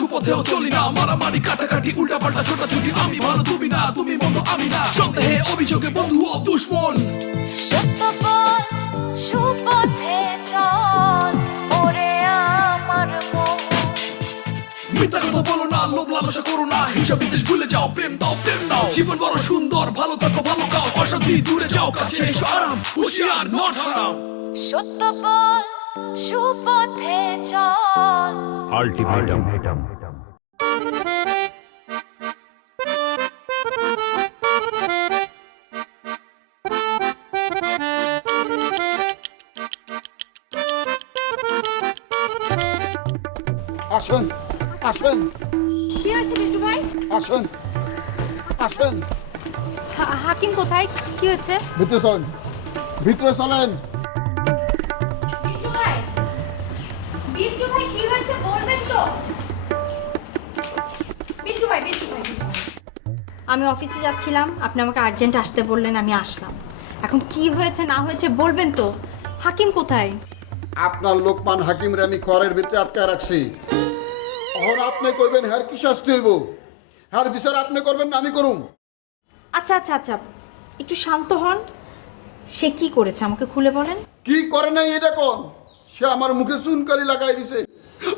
সুপথেও চলি না, মারামারি কাটাকাটি উল্টা পাল্টা ছোটাছুটি, আমি ভালো তুমি না, তুমি মন্দ আমি না, সন্দেহে অভিযোগে বন্ধু ও দুশ্মন। সত্য বল, সুপথে চল, ওরে আমার মন। মিথ্যা কথা বলো না, লোভ লালসা করো না, হিংসা বিদ্বেষ ভুলে যাও, প্রেম দাও প্রেম নাও, জীবন বড় সুন্দর, ভালো থাকো ভালো খাও, অশান্তি দূরে যাও, কাছে এসো আরাম, হুঁশিয়ার নট হারাম। সত্য বল, সুপথে চল। আল্টিমেটাম। আসুন আসুন কি হয়েছে বিট্টু ভাই? আসুন আসুন, হাকিম কোথায়? কি হয়েছে? ভিতরে চলেন, ভিতরে চলেন। বিট্টু ভাই, বিট্টু ভাই কি হয়েছে বলবেন তো? বিট্টু ভাই, বিট্টু ভাই, আমি অফিসে যাচ্ছিলাম, আপনি আমাকে আর্জেন্ট আসতে বললেন, আমি আসলাম। এখন কি হয়েছে না হয়েছে বলবেন তো? হাকিম কোথায়? আপনার লোকমান হাকিমরে আমি ঘরের ভিতরে আটকে রাখছি। এখন আপনি করবেন, হ্যার কি শাস্তি হইব, হ্যার বিচার আপনি করবেন না আমি করুম? আচ্ছা আচ্ছা আচ্ছা, একটু শান্ত হন। সে কি করেছে আমাকে খুলে বলেন। কি করে নাই এটা কোন? সে আমার মুখে চুনকালি লাগাই দিছে,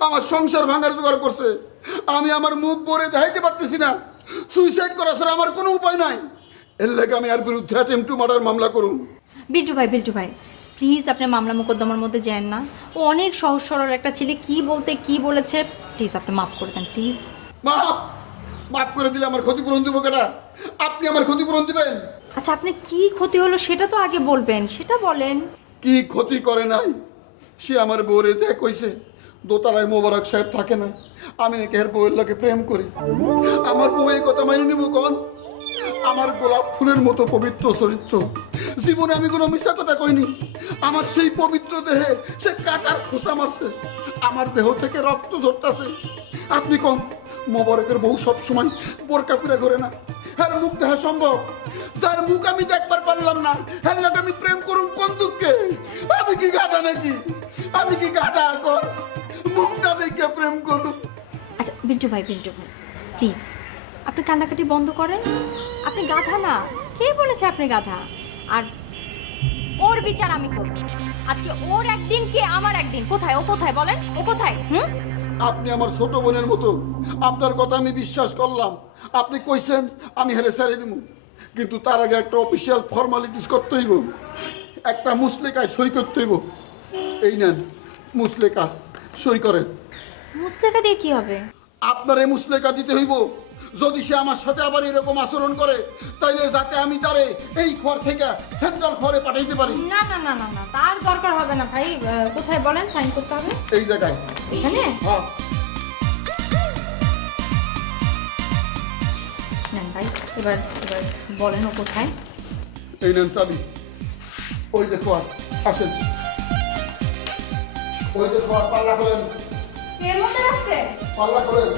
আমার সংসার ভাঙার জোগাড় করছে, আমি আমার মুখ ভরে দেখাইতে পারতেছি না, সুইসাইড করা ছাড়া আমার কোনো উপায় নাই। এর লেগে আমি আর বিরুদ্ধে অ্যাটেম্প টু মার্ডার মামলা করুম। বিট্টু ভাই, বিট্টু ভাই, প্লিজ আপনি মামলা মোকদ্দমার মধ্যে যান না। ও অনেক সহজ সরল একটা ছেলে, কি বলতে কি বলেছে, প্লিজ আপনি মাফ করে দেন প্লিজ। মাফ মাফ করে দিলে আমার ক্ষতিপূরণ দিব কেনা? আপনি আমার ক্ষতিপূরণ দিবেন? আচ্ছা, আপনার কি ক্ষতি হলো সেটা তো আগে বলবেন, সেটা বলেন। কি ক্ষতি করে নাই? সে আমার বউরে যে কইছে দোতলায় মোবারক সাহেব থাকে না, আমি নাকি এর বউয়ের লোকে প্রেম করি। আমার বউ এই কথা মাইনে নিব কন? আমার গোলাপ ফুলের মতো পবিত্র চরিত্র, জীবনে আমি কোনো মিশা কথা কইনি। আমার সেই পবিত্র দেহে সে কাটার খোসা মারছে, আমার দেহ থেকে রক্ত ঝরতাছে। আপনি কন মোবারকের বউ সবসময় বোরকা পুরা করে না? হ্যাঁ, মুখ দেখা সম্ভব? যার মুখ আমি দেখবার পারলাম না, হ্যাঁ লোক আমি প্রেম করুন কোন দুঃখে? আমি কি গাধা নাকি? আমি কি গাধা কর? মুখটা দেখে প্রেম করুন? আচ্ছা বিন্টু ভাই, বিন্টু ভাই, প্লিজ আপনি কান্নাকাটি বন্ধ করেন। আপনি গাধা না, কে বলেছে আপনি গাধা? আর ওর বিচার আমি করব। আজকে ওর একদিন কে আমার একদিন। কোথায় ও, কোথায় বলেন, ও কোথায়? আপনি আমার ছোট বোনের মতো, আপনার কথা আমি বিশ্বাস করলাম। আপনি কইছেন আমি হেরে ছেড়ে দিব, কিন্তু তার আগে একটা অফিসিয়াল ফর্মালিটিস করতে হইব, একটা মুসলেকায় সই করতে হইব। এই নেন মুসলেকা, সই করেন। মুসলেকা দিয়ে কি হবে? আপনার এই মুসলেকা দিতে হইব, যদি সে আমার সাথে আবার এরকম আচরণ করে তাইলে যাতে আমি তারে এই ঘর থেকে সেন্ট্রাল ঘরে পাঠাইতে পারি। না না না না না, তার দরকার হবে না ভাই। কোথায় বলেন সাইন করতে হবে? এই জায়গায়। এখানে? হ্যাঁ। নেন ভাই, এবার এবার বলেন ও কোথায়। এই নেন চাবি, ওই যে খোয়ার, আসেন ওই যে খোয়ার, পাল্লা করেন, এর মধ্যে আছে। পাল্লা করেন।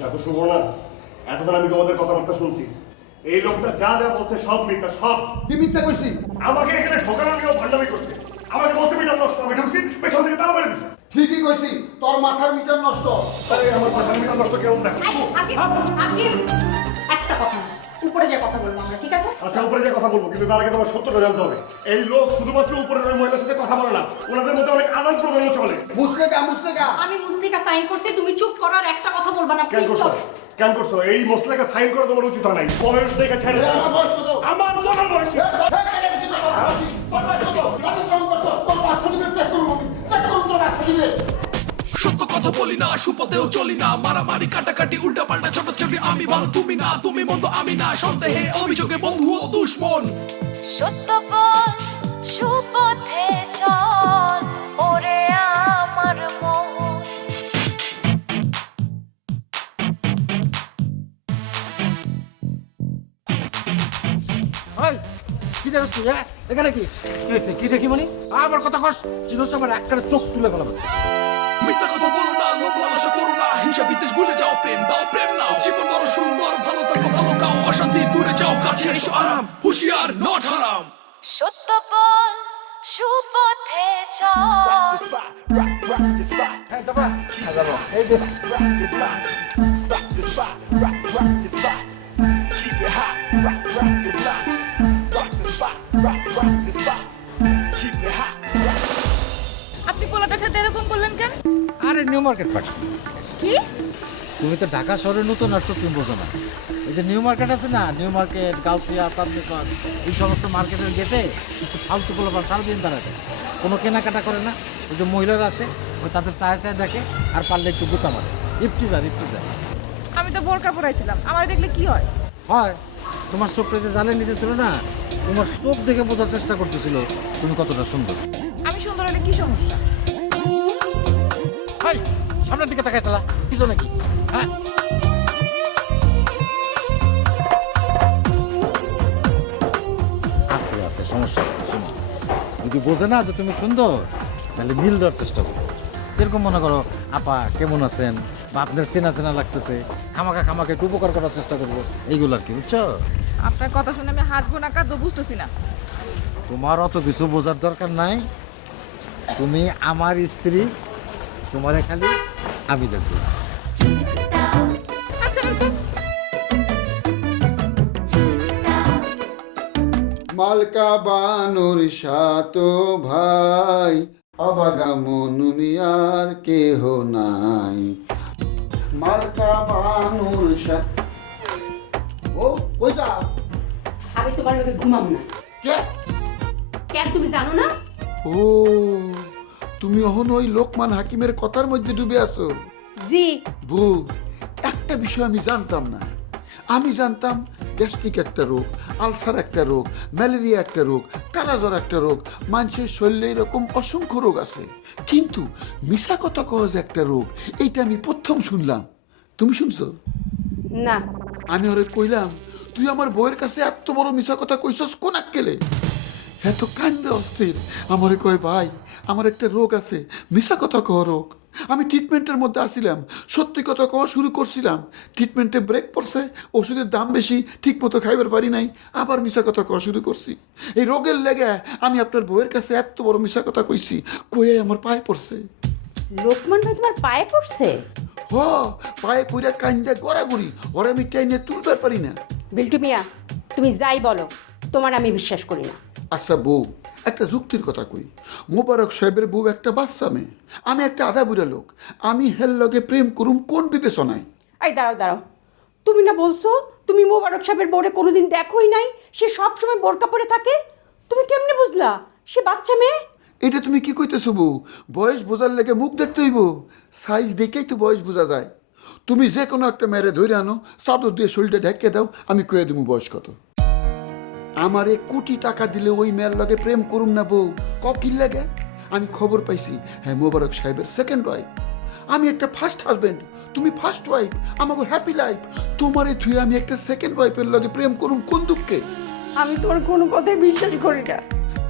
দেখো সুবর্ণা, এতক্ষণ আমি তোমাদের কথাবার্তা শুনছি, এই লোকটা যা যা বলছে সব মিথ্যা, সব। কি মিথ্যা কইছি? আমাকে এখানে ঢোকানো নিয়েও ভান্ডামি করছে, আমাকে বলছে মিটার নষ্ট, আমি ঢুকছি পেছন থেকে তালা মেরে দিছে। ঠিকই কইছি, তোর মাথার মিটার নষ্ট। আরে আমার মাথার মিটার নষ্ট কেমন দেখো? একটা কথা না, উপরে যে কথা বলবো আমরা, ঠিক আছে? আচ্ছা উপরে যে কথা বলবো, কিন্তু তার আগে তোমার সত্যটা জানতে হবে। এই লোক শুধুমাত্র উপরের ওই মহিলার সাথে কথা বলে না, ওনাদের মধ্যে অনেক আদান প্রদানও চলে। মুসলেকা মুসলেকা। আমি মুসলিকা সাইন করছি, তুমি চুপ করো আর একটা কথা বলবা না কেন প্লিজ। করছো? কেন করছো? এই মশলাকে সাইন করে তোমার উচিত হয় নাই। বয়স দেখে ছেড়ে দাও। আমার বয়স কত? আমার তোমার বয়স। সত্য কথা বলি না, সুপথেও চলি না, মারামারি কাটাকাটি উল্টা পাল্টা ছোটাছুটি, আমি ভালো তুমি না, তুমি মন্দ আমি না, সন্দেহে অভিযোগে বন্ধু ও দুশ্মন। সত্য বল, সুপথে চল, ওরে আমার মন। কি দেখছ তুই? এখানে কি হয়েছে? কি দেখি মানে আমার কথা কস চিরস আমার একটা চোখ তুলে ফেলাবে। মিথ্যা কথা বলো না, লোভ লালসা করো না, হিংসা বিদ্বেষ ভুলে যাও, প্রেম দাও প্রেম নাও, জীবন বড় সুন্দর, ভালো থাকো ভালো খাও, অশান্তি দূরে যাও, কাছে এসো আরাম, হুঁশিয়ার নট হারাম। সত্য বল সুপথে চল হ্যাঁ যাবা এই যে আপনি পোলাটার সাথে এরকম করলেন কেন? আরে নিউ মার্কেট পার্টি। কি? তুমি তো ঢাকা শহরে নতুন আসছো, তুমি বোঝো না। এই যে নিউ মার্কেট আছে না, নিউ মার্কেট, গাউসিয়া, তাবলিগর, এই সমস্ত মার্কেটের গেটে কিছু ফালতু পোলাপান সারাদিন দাঁড়াতে, কোনো কেনাকাটা করে না। ওই যে মহিলারা আসে, ওই তাদের চায় চায় দেখে, আর পারলে একটু গুতা মারে। ইফটিজার। আমি তো বোরকা পরাইছিলাম, আমার দেখলে কি হয়? হয়, তোমার চোখটা যে জালে নিচে ছিল না, তোমার চোখ দেখে বোঝার চেষ্টা করতেছিল তুমি কতটা সুন্দর। আমি সুন্দর হলে কি সমস্যা? হাই, সামনের দিকে তাকাইছিলা, পিছনে কি? হ্যাঁ, আছে সমস্যা আছে। শোনো, যদি বোঝে না যে তুমি সুন্দর, তাহলে মিল দেওয়ার চেষ্টা করো। এরকম মনে করো, আপা কেমন আছেন, বা আপনার চেনা চেনা লাগতেছে, খামাকে একটু উপকার করার চেষ্টা করবো, এইগুলো আর কি, বুঝছো? আপনার কথা শুনে আমি হাসবো না কাঁদবো বুঝতেছি না। তোমার অত কিছু বোঝার দরকার নাই। তুমি আমার স্ত্রী, তোমারে খালি আমি দেখবো। আচ্ছা তো মালকা বানুর সাত ভাই, অবাগা মনু মিয়ার কেহ নাই। মালকা বানুর সাত, ও ওই যা আমি তোমার লোকে ঘুমাবো না। কে? কেন তুমি জানো না? ও, তুমি অহন ওই লোকমান হাকিমের কথার মধ্যে ডুবে আছো। জি। বউ, একটা বিষয় আমি জানতাম না। আমি জানতাম গ্যাস্ট্রিক একটা রোগ, আলসার একটা রোগ, ম্যালেরিয়া একটা রোগ, কালাজ্বর একটা রোগ, মানুষের শরীরে এরকম অসংখ্য রোগ আছে। কিন্তু মিশা কথা কজ একটা রোগ, এইটা আমি প্রথম শুনলাম। তুমি শুনছো? না। আমি ওরে কইলাম, তুই আমার বউয়ের কাছে এত বড় মিশা কথা কইছস কোন আক্কেলে? এত কান্দে অস্থির। আমারে কয়, ভাই আমার একটা রোগ আছে, মিশা কথা কহ রোগ। আমি ট্রিটমেন্টের মধ্যে আসছিলাম, সত্যি কথা কওয়া শুরু করছিলাম, ট্রিটমেন্টে ব্রেক পড়ছে, ওষুধের দাম বেশি, ঠিক মতো খাইবার পারি নাই, আবার মিশা কথা কওয়া শুরু করছি। এই রোগের লেগে আমি আপনার বউয়ের কাছে এত বড় মিশা কথা কইছি, কয়ে আমার পায়ে পড়ছে। লোকমান ভাই তোমার পায়ে পড়ছে? হ, পায়ে পইরা কান্দে গড়াগড়ি, ওরা আমি টাইনে তুলতে পারি না। বিল্টু মিয়া, তুমি যাই বলো, তোমার আমি বিশ্বাস করি না। আচ্ছা বউ, একটা যুক্তির কথা কই। মোবারক সাহেবের বউ একটা বাচ্চা মেয়ে, আমি একটা আধা বুড়া লোক, আমি হের লগে প্রেম করুম কোন বিবেচনায়? এই দাঁড়াও, তুমি না বলছো তুমি মোবারক সাহেবের বোর্ডে কোনোদিন দেখোই নাই, সে সবসময় বোরকা পরে থাকে? তুমি কেমনে বুঝলা সে বাচ্চা মেয়ে? এটা তুমি কি কইতেছো বউ? বয়স বোঝার লেগে মুখ দেখতে হইব? সাইজ দেখেই তো বয়স বোঝা যায়। তুমি যে কোনো একটা মেরে ধরে আনো, চাদর দিয়ে শরীরটা ঢেকে দাও, আমি কয়ে দেবো বয়স কত। আমারে কোটি টাকা দিলে ওই মেয়ের লগে প্রেম করুম না বউ, ককির লাগে? আমি খবর পাইছি, হ্যাঁ মোবারক সাহেবের সেকেন্ড ওয়াইফ, আমি একটা ফার্স্ট হাজবেন্ড, তুমি ফার্স্ট ওয়াইফ, আমাকে হ্যাপি লাইফ। তোমারে থুয়ে আমি একটা সেকেন্ড ওয়াইফের লগে প্রেম করুম কোন দুঃখে? আমি তোমার কোনো কথাই বিশ্বাস করি না।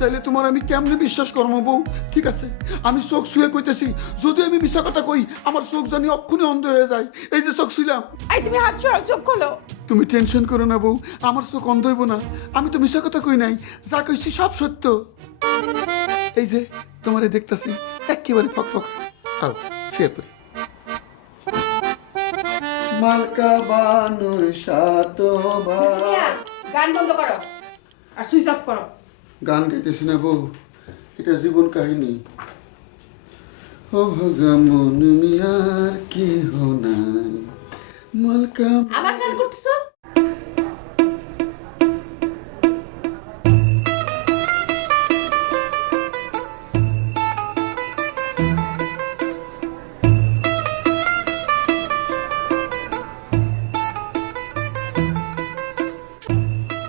তাহলে তোমার আমি কেমনে বিশ্বাস করবো বউ? ঠিক আছে, আমি চোখ শুয়ে কইতেছি, যদি আমি মিশা কথা কই, আমার চোখ জানি অক্ষুণে অন্ধ হয়ে যায়। এই যে চোখ ছিলাম। এই তুমি হাত সরাও, চোখ খোলো। তুমি টেনশন করো না বউ, আমার চোখ অন্ধ হইব না। আমি তো মিশা কথা কই নাই, যা কইছি সব সত্য। এই যে তোমারে দেখতাছি একেবারে ফকফক। আও শুয়ে পড়ি। মালকা বানুর সাত ভাই। গান বন্ধ করো আর সুইচ অফ করো। গান গাইতেছি না বউ, এটা জীবন কাহিনী। ও ভাগা মন মিয়ার কেহ নাই, মালকা। আবার গান করতেছো?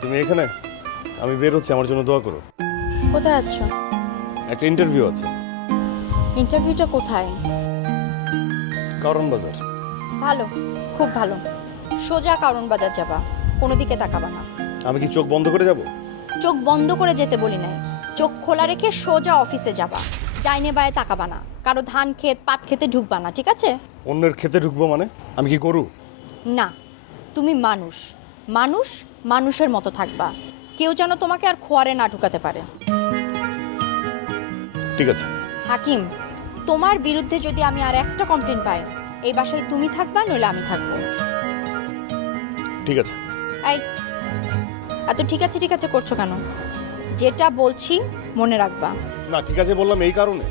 তুমি এখানে? আমি বের হচ্ছি, আমার জন্য দোয়া করো। কোথায় আছো? একটা ইন্টারভিউ আছে। ইন্টারভিউটা কোথায়? কারণ বাজার। ভালো, খুব ভালো। সোজা কারণ বাজার যাবা, কোনো দিকে তাকাবা না। আমি কি চোখ বন্ধ করে যাব? চোখ বন্ধ করে যেতে বলি নাই, চোখ খোলা রেখে সোজা অফিসে যাবা। ডাইনে বায়ে তাকাবা না, কারো ধান ক্ষেত পাট খেতে ঢুকবা না, ঠিক আছে? অন্যের খেতে ঢুকবো মানে? আমি কি করু? না, তুমি মানুষ, মানুষ মানুষের মতো থাকবা। কেউ যেন তোমাকে আর খোয়ারে না ঢুকাতে পারে। ঠিক আছে। হাকিম, তোমার বিরুদ্ধে যদি আমি আর একটা কমপ্লেন পাই, এই বাসায় তুমি থাকবা, নইলে আমি থাকবো। ঠিক আছে। এই এত ঠিক আছে করছো কেন? যেটা বলছি মনে রাখবা। না ঠিক আছে বললাম এই কারণে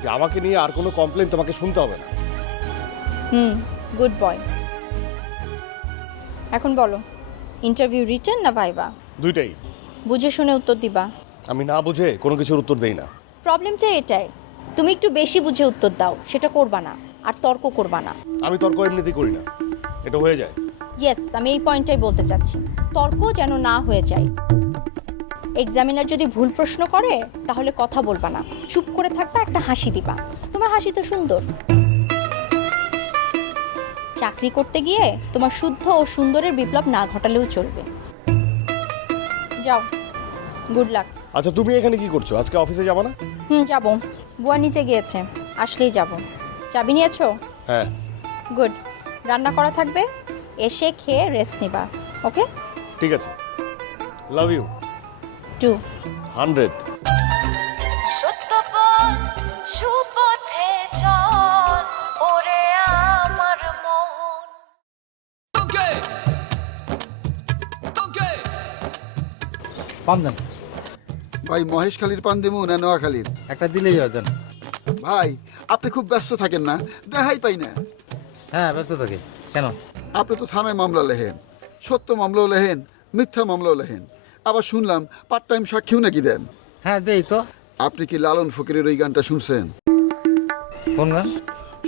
যে আমাকে নিয়ে আর কোনো কমপ্লেন তোমাকে শুনতে হবে না। Good boy. এখন বলো, ইন্টারভিউ রিটেন না ভাইবা? দুইটাই। বুঝে শুনে উত্তর দিবা। আমি না বুঝে কোনো কিছুর উত্তর দেই না। প্রবলেমটা এটাই, তুমি একটু বেশি বুঝে উত্তর দাও, সেটা করবা না, আর তর্ক করবা না। আমি তর্ক এমনিতেই করি না, এটা হয়ে যায়। ইয়েস, আমি এই পয়েন্টটাই বলতে চাচ্ছি, তর্ক যেন না হয়ে যায়। এক্সামিনার যদি ভুল প্রশ্ন করে তাহলে কথা বলবা না, চুপ করে থাকবা, একটা হাসি দিবা। তোমার হাসি তো সুন্দর। চাকরি করতে গিয়ে তোমার শুদ্ধ ও সুন্দরের বিপ্লব না ঘটালেও চলবে। যাও, গুড লাক। আচ্ছা তুমি এখানে কি করছো? আজকে অফিসে যাবা না? যাবো। বুয়া নিচে গিয়েছে, আসলেই যাব। চাবি নিয়েছো? হ্যাঁ। গুড। রান্না করা থাকবে, এসে খেয়ে রেস্ট নিবা। ওকে? ঠিক আছে। Love you. 2 100। সত্য বল সুপথে চল ওরে আমার মন। পান দেন। ভাই মহেশখালীর পান দেবো না নোয়াখালীর? একটা দিলেই হয় দেন। ভাই আপনি খুব ব্যস্ত থাকেন না, দেখাই পাই না। হ্যাঁ ব্যস্ত থাকি। কেন? আপনি তো থানায় মামলা লেখেন, সত্য মামলাও লেখেন, মিথ্যা মামলাও লেখেন, আবার শুনলাম পার্ট টাইম সাক্ষীও নাকি দেন। হ্যাঁ দেই তো। আপনি কি লালন ফকিরের ওই গানটা শুনছেন? কোন গান?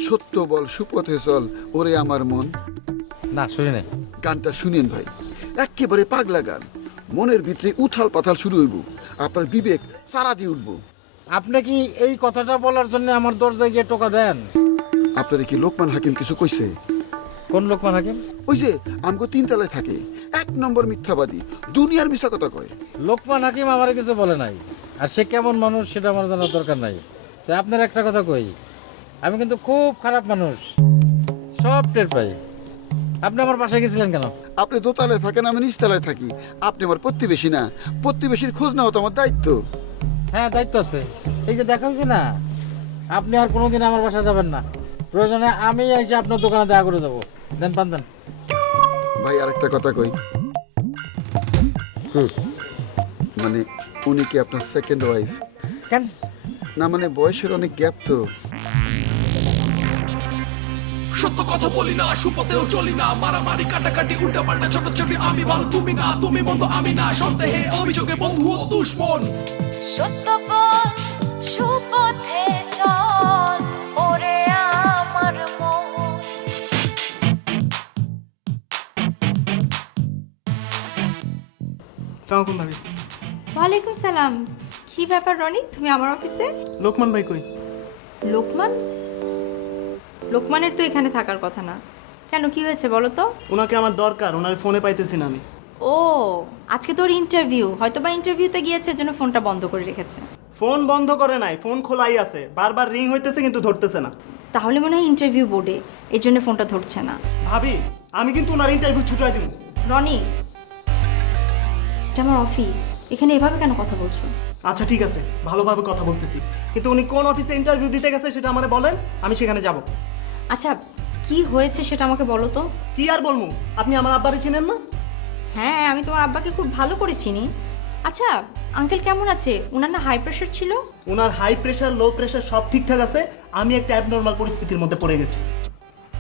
সত্য বল সুপথে চল ওরে আমার মন। না শুনি নাই। গানটা শুনেন ভাই, একেবারে পাগলা গান। মনের ভিতরে উথাল পাথাল শুরু হইব, আপনার বিবেক সারা দিয়ে উঠবো। আপনি কি এই কথাটা বলার জন্য আমার দরজায় গিয়ে টোকা দেন? আপনারা কি লোকমান হাকিম কিছু কইছে? কোন লোকমান হাকিম? ওই যে আমগো 3 তলায় থাকে, 1 নম্বর মিথ্যাবাদী, দুনিয়ার মিথ্যা কথা কয়। লোকমান হাকিম আমার কিছু বলে নাই, আর সে কেমন মানুষ সেটা আমার জানার দরকার নাই। তাই আপনার একটা কথা কই, আমি কিন্তু খুব খারাপ মানুষ, সব টের পাই। আপনি আমার বাসায় গেছিলেন কেন? আপনি দোতলায় থাকেন, আমি নিচতলায় থাকি। আপনি আমার প্রতিবেশী না, প্রতিবেশীর খোঁজ নেওয়া তো আমার দায়িত্ব। হ্যাঁ দায়িত্ব আছে। এই যে দেখা হয়েছে না, আপনি আর কোনোদিন আমার বাসায় যাবেন না। প্রয়োজনে আমি এসে আপনার দোকানে দেখা করে দেবো। দেন পান দেন। ভাই আরেকটা কথা কই, মানে উনি কি আপনার সেকেন্ড ওয়াইফ? কেন? না মানে বয়সের অনেক গ্যাপ তো। সত্য কথা বলি না, সুপথেও চলি না, মারামারি কাটাকাটি উল্টা পাল্টা ছোটাছুটি, আমি ভালো তুমি না, তুমি মন্দ আমি না, সন্দেহে অভিযোগে বন্ধু ও দুশ্মন। সত্য বল সুপথে চল ওরে আমার মন। সালামালাইকুম ভাবি। ওয়ালাইকুম সালাম। কি ব্যাপার রনি, তুমি আমার অফিসে? লোকমান ভাই কই? লোকমান? লোকমানের তো এখানে থাকার কথা না। কেন, কি হয়েছে বলো তো? ওনাকে আমার দরকার, ওনার ফোনে পাইতেছি না আমি। ও আজকে তোর ইন্টারভিউ, হয়তো বা ইন্টারভিউতে গিয়েছে, জন্য ফোনটা বন্ধ করে রেখেছে। ফোন বন্ধ করে নাই, ফোন খোলাই আছে, বারবার রিং হইতেছে কিন্তু ধরতেছে না। তাহলে মনে হয় ইন্টারভিউ বোর্ডে, এই জন্য ফোনটা ধরছে না। ভাবি আমি কিন্তু ওনার ইন্টারভিউ ছুটাই দিব। রনি, এটা আমার অফিস, এখানে এভাবে কেন কথা বলছো? আচ্ছা ঠিক আছে, ভালোভাবে কথা বলতেছি, কিন্তু উনি কোন অফিসে ইন্টারভিউ দিতে গেছে সেটা আমারে বলেন, আমি সেখানে যাব। আচ্ছা কি হয়েছে সেটা আমাকে বলো তো। কি আর বলবো, আপনি আমার আব্বারে চিনেন না? হ্যাঁ আমি তোমার আব্বাকে খুব ভালো করে চিনি। আচ্ছা আঙ্কেল কেমন আছে? ওনার না হাই প্রেশার ছিল? ওনার হাই প্রেশার লো প্রেশার সব ঠিকঠাক আছে, আমি একটা অ্যাবনর্মাল পরিস্থিতির মধ্যে পড়ে গেছি।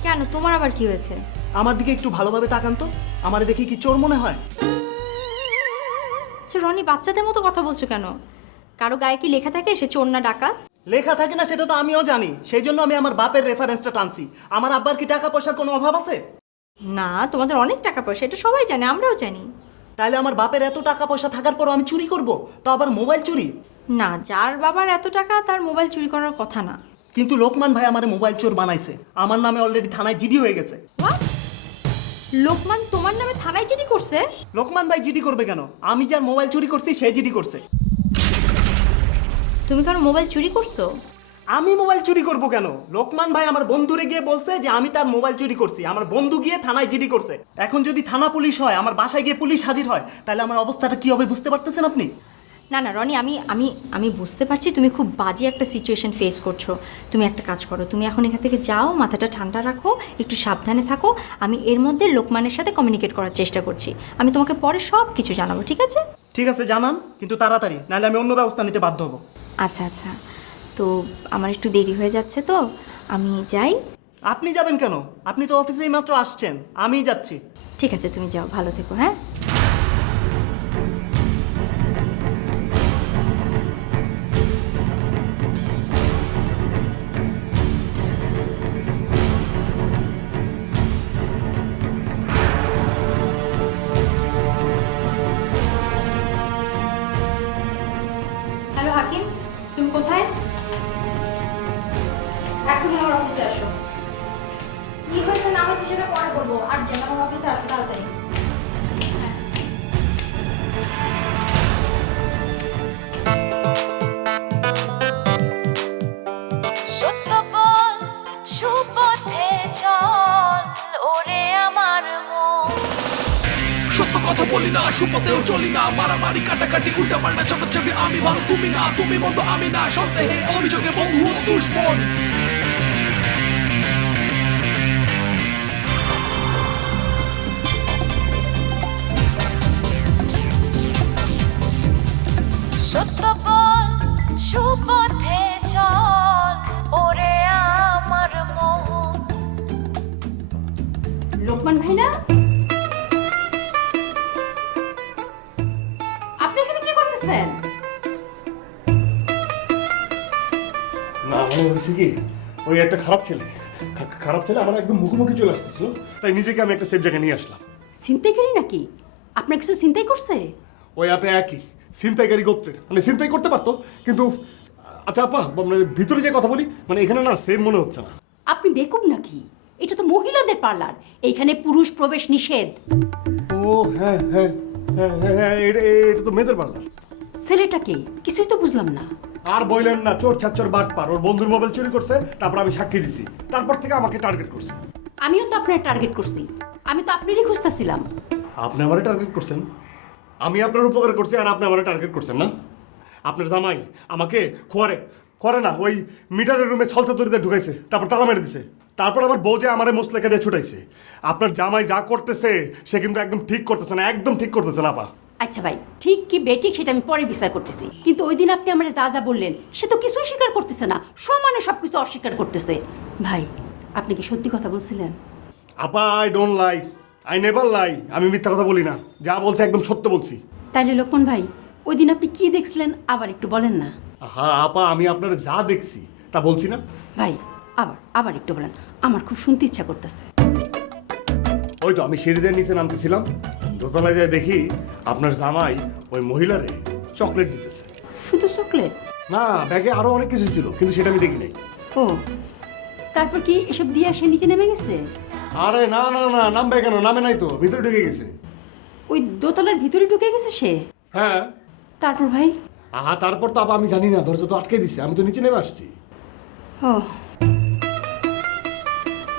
কেন, তোমার আবার কি হয়েছে? আমার দিকে একটু ভালোভাবে তাকান তো, আমারে দেখি কি চোর মনে হয়? আচ্ছা রনি, বাচ্চাদের মতো কথা বলছো কেন? কারো গায়ে কি লেখা থাকে সে চোর না ডাকাত? লেখা থাকে না সেটা তো আমিও জানি, সেই জন্য আমি আমার বাপের রেফারেন্সটা টানছি। আমার আব্বার কি টাকা পয়সার কোনো অভাব আছে? না, তোমাদের অনেক টাকা পয়সা, এটা সবাই জানে, আমরাও জানি। তাহলে আমার বাপের এত টাকা পয়সা থাকার পরও আমি চুরি করব, তো আবার মোবাইল চুরি? না, যার বাবার এত টাকা তার মোবাইল চুরি করার কথা না। কিন্তু লোকমান ভাই আমার মোবাইল চোর বানাইছে, আমার নামে অলরেডি থানায় জিডি হয়ে গেছে। What? লোকমান তোমার নামে থানায় জিডি করছে? লোকমান ভাই জিডি করবে কেন? আমি যার মোবাইল চুরি করছি সে জিডি করছে। তুমি কারো মোবাইল চুরি করছো? আমি মোবাইল চুরি করব কেন? লোকমান ভাই আমার বন্ধুরে গিয়ে বলছে যে আমি তার মোবাইল চুরি করছি। আমার বন্ধু গিয়ে থানায় জিডি করছে। এখন যদি থানা পুলিশ হয়, আমার বাসায় গিয়ে পুলিশ হাজির হয়, তাহলে আমার অবস্থাটা কি হবে বুঝতে পারতেছেন আপনি? না না রনি, আমি আমি আমি বুঝতে পারছি তুমি খুব বাজে একটা সিচুয়েশন ফেস করছো। তুমি একটা কাজ করো, তুমি এখন এখান থেকে যাও, মাথাটা ঠান্ডা রাখো, একটু সাবধানে থাকো। আমি এর মধ্যে লোকমানের সাথে কমিউনিকেট করার চেষ্টা করছি। আমি তোমাকে পরে সব কিছু জানাবো, ঠিক আছে? ঠিক আছে, জানান, কিন্তু তাড়াতাড়ি, নাহলে আমি অন্য ব্যবস্থা নিতে বাধ্য হব। আচ্ছা আচ্ছা, তো আমার একটু দেরি হয়ে যাচ্ছে, তো আমি যাই। আপনি যাবেন কেন? আপনি তো অফিসেই মাত্র আসছেন, আমিই যাচ্ছি। ঠিক আছে, তুমি যাও, ভালো থেকো। হ্যাঁ, হ্যালো হাকিম, তুমি কোথায়? এখনই আমার অফিসে আসো। কি হয়েছে না হয়েছে সেটা পরে বলবো, আর যেন আমার অফিসে আসো তাড়াতাড়ি। সত্য বল সুপথে চল ওরে আমার মন সত্য কথা বলি না, সুপথেও চলি না, মারামারি কাটাকাটি উল্টা পাল্টা ছোটাছুটি, আমি ভালো তুমি না, তুমি মন্দ আমি না, সন্দেহে অভিযোগে বন্ধু ও দুশ্মন। সত্য বল সুপথে চল ওরে আমার মন লোকমান ভাই না? আপনি এখানে কি করতেছেন? না মনে হচ্ছে কি, ওই একটা খারাপ ছেলে আমার একদম মুখোমুখি চলে আসতেছিল, তাই নিজেকে আমি একটা সেফ জায়গায় নিয়ে আসলাম। ছিনতাইকারী নাকি? আপনার কিছু ছিনতাই করছে? ওই আপে একই ছিনতাইকারী গোত্রের, মানে ছিনতাই করতে পারতো, কিন্তু আচ্ছা আপা, মানে ভিতরে যে কথা বলি, মানে এখানে না সেম মনে হচ্ছে না। আপনি বেকুব নাকি? এটা তো মহিলাদের পার্লার, এইখানে পুরুষ প্রবেশ নিষেধ। ও হ্যাঁ হ্যাঁ হ্যাঁ হ্যাঁ হ্যাঁ, এটা তো মেয়েদের পার্লার। ছেলেটাকে কিছুই তো বুঝলাম না। আর বললেন না, চোর ছাচ্চর বাটপার, ওর বন্ধুর মোবাইল চুরি করছে, তারপর আমি সাক্ষী দিছি, তারপর থেকে আমাকে টার্গেট করছে। আমিও তো আপনার টার্গেট করছি, আমি তো আপনারই খুঁজতেছিলাম। আপনি আমারে টার্গেট করছেন? আমি আপনার উপকার করছি আর আপনি আমারে টার্গেট করছেন না? আপনার জামাই আমাকে করে না, ওই মিটারের রুমে ছলচা তরিতে ঢুকাইছে, তারপর তালা মেরে দিছে, তারপর আমার বউ যে আমারে মোসলেখা দিয়ে ছুটাইছে। আপনার জামাই যা করতেছে সে কিন্তু একদম ঠিক করতেছে না, একদম ঠিক করতেছে না আপা। আচ্ছা ভাই, ঠিক কি বেঠিক সেটা আমি পরে বিচার করতেছি, কিন্তু ওই দিন আপনি আমার যা যা বললেন সে তো কিছুই স্বীকার করতেছে না, সমানে সবকিছু অস্বীকার করতেছে। ভাই, আপনি কি সত্যি কথা বলছিলেন? আপা, I don't lie, I never লাই, আমি মিথ্যা কথা বলি না, যা বলছি একদম সত্য বলছি। তাইলে লোকমান ভাই, ওই দিন আপনি কি দেখছিলেন আবার একটু বলেন না? হ্যাঁ আপা, আমি আপনার যা দেখছি তা বলছি না। ভাই, আবার একটু বলেন, আমার খুব শুনতে ইচ্ছা করতেছে। ওই তো আমি সিঁড়িদের নিচে নামতেছিলাম, দোতলায় যায় দেখি আপনার জামাই ওই মহিলারে চকলেট দিতেছে। শুধু চকলেট? না, ব্যাগে আরো অনেক কিছু ছিল, কিন্তু সেটা আমি দেখি নাই। ও, তারপর কি এসব দিয়ে সে নিচে নেমে গেছে? আরে না না না, নামবে কেন? নামে নাই তো, ভিতরে ঢুকে গেছে। ওই দোতলার ভিতরে ঢুকে গেছে সে? হ্যাঁ। তারপর ভাই? তারপর তো আপা আমি জানি না, দরজা তো আটকে দিছে, আমি তো নিচে নেমে আসছি। ও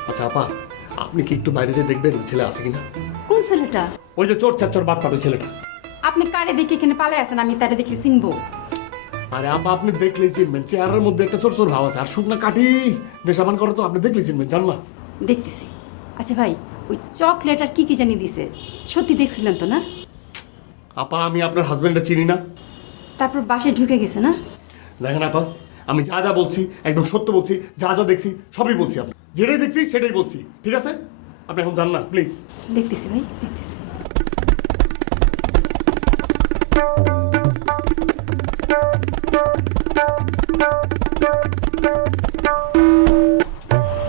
আচ্ছা আপা, আপনি কি একটু বাইরে যেয়ে দেখবেন ছেলে আছে কিনা? কোন ছেলেটা? ওই যে চোর ছাচ্চর বাটপার ওই ছেলেটা। আপনি কারে দেখে এখানে পালে আসেন, আমি তারে দেখলে চিনবো? আরে আপা, আপনি দেখলেই চিনবেন, চেহারার মধ্যে একটা চোর চোর ভাব আছে, আর শুকনা কাঠি নেশামান করে তো, আপনি দেখলেই চিনবেন, জান না? দেখতেছি। আচ্ছা ভাই, ওই চকলেট আর কি কি জানি দিছে, সত্যি দেখছিলেন তো না? আপা, আমি আপনার হাজবেন্ডটা চিনি না। তারপর বাসায় ঢুকে গেছে না? দেখেন আপা, আমি যা যা বলছি একদম সত্য বলছি, যা যা দেখছি সবই বলছি, আপনি যেটাই দেখছি সেটাই বলছি, ঠিক আছে? আপনি এখন যান না প্লিজ। দেখতেছি ভাই, দেখতেছি।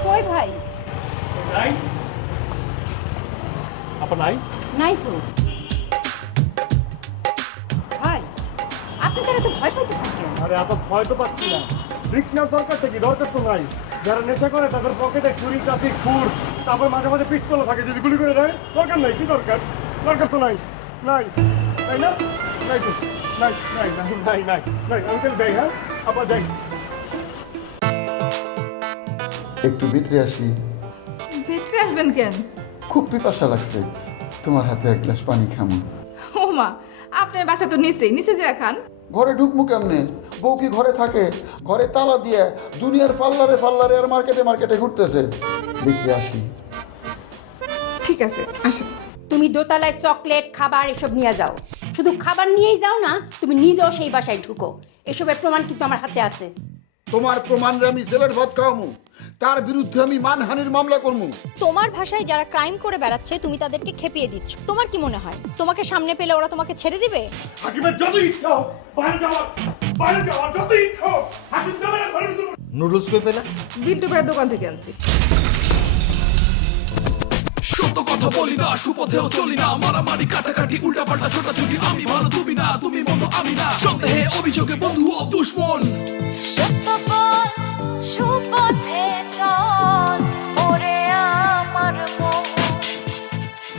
কই ভাই? নাই আপা, নাই। নাই তো ভাই, আপনি তারা তো ভয় পাইতেছেন কেন? আরে আপা, ভয় তো পাচ্ছি না, রিক্স নেওয়ার দরকারটা কি? দরকার তো নাই। যারা নেশা করে তাদের পকেটে ছুরি, কাঁচি, খুর, তারপর মাঝে মাঝে পিস্তল থাকে, যদি গুলি করে দেয় দরকার নাই। কি দরকার? দরকার তো নাই। নাই তাই না? নাই তো, নাই নাই নাই নাই নাই নাই, আমি তাহলে যাই। হ্যাঁ আপা, যাই। একটু ভিতরে আসি। ভিতরে আসবেন কেন? খুব পিপাসা লাগছে, তোমার হাতে এক গ্লাস পানি খামো। ও মা, আপনার বাসা তো নিচে যা খান। ঘরে ঢুকমু কেমনে? বউ কি ঘরে থাকে? ঘরে তালা দিয়ে দুনিয়ার ফাল্লারে আর মার্কেটে ঘুরতেছে। ভিতরে আসি। ঠিক আছে, আসেন। তুমি দোতলায় চকলেট খাবার এসব নিয়ে যাও। শুধু খাবার নিয়েই যাও না, তুমি নিজেও সেই বাসায় ঢুকো। এসবের প্রমাণ কিন্তু আমার হাতে আছে। তোমার প্রমাণে আমি জেলের ভাত খাওয়ামু, তার বিরুদ্ধে আমি মানহানির মামলা করমু। তোমার ভাষায় যারা ক্রাইম করে বেড়াচ্ছে তুমি তাদেরকে খেপিয়ে দিচ্ছ। তোমার কি মনে হয় তোমাকে সামনে পেলে ওরা তোমাকে ছেড়ে দিবে? হাকিমের যত ইচ্ছা হোক, বাইরে যাওয়ার যত ইচ্ছা হোক, হাকিম যাবে না ঘরের ভিতরে। নুডলস কই পেলে? বিল্টু ভাইয়ের দোকান থেকে আনছি। সত্য কথা বলি না, সুপথেও চলি না, মারামারি কাটাকাটি উল্টাপাল্টা ছোটাছুটি, আমি ভালো তুমি না, তুমি মন্দ আমি না, সন্দেহে অভিযোগে বন্ধু ও দুশ্মন। সত্য বল সুপথে চল ওরে আমার মন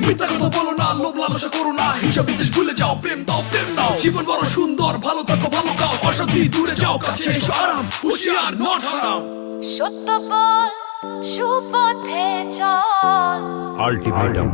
মিথ্যা কথা বলো না, লোভ লালসা করো না, হিংসা বিদ্বেষ ভুলে যাও, প্রেম দাও প্রেম নাও, জীবন বড় সুন্দর, ভালো থাকো ভালো গাও, অশান্তি দূরে যাও, কাছে এসো আরাম, হুঁশিয়ার নট হারাম। সত্য বল সুপথে চল আল্টিমেটাম।